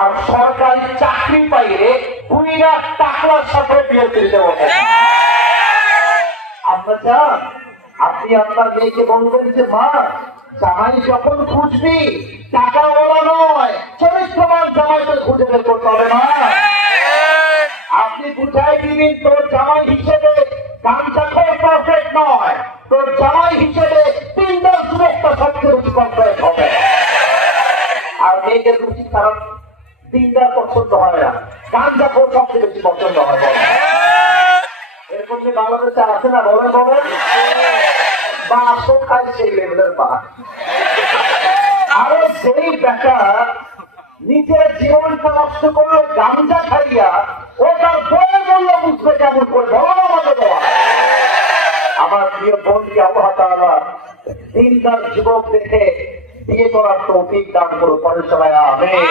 আর সরকারি চাকরি পাইলে 2 লাখ টাকার সাথে বিয়ে দিতে হবে। আপনার চান আপনি আপনার মেয়েকে বলবেন যে মা, জামাই যখন খুঁজবি টাকা ওরা নয়, চরিত্রবান জামাইকে খুঁজে বের করতে হবে না। আপনি বুঝাই দিবেন তোর জামাই হিসেবে কামটা খুব পারফেক্ট নয়, তোর জামাই হিসেবে 3-10 যুবকটা সবচেয়ে বেশি পারফেক্ট হবে। আর মেয়েদের রুচি খারাপ, 3-10 পছন্দ হয় না, গাঞ্জা খোর সবচেয়ে বেশি পছন্দ হয়। এরপর যে বাংলাদেশে আছে না, বলেন বলেন বা আসো খায় সেই লেভেলের বা। আরো সেই বেটা নিজের জীবনটা নষ্ট করলো গাঞ্জা খাইয়া, ও তার বইয়ের মূল্য বুঝবে কেমন করে, বলো আমাকে দেওয়া। আমার প্রিয় বোনকে আল্লাহ তাআলা দিনদার যুবক দেখে বিয়ে করার তৌফিক দান করুন, পরে সবাই আমিন।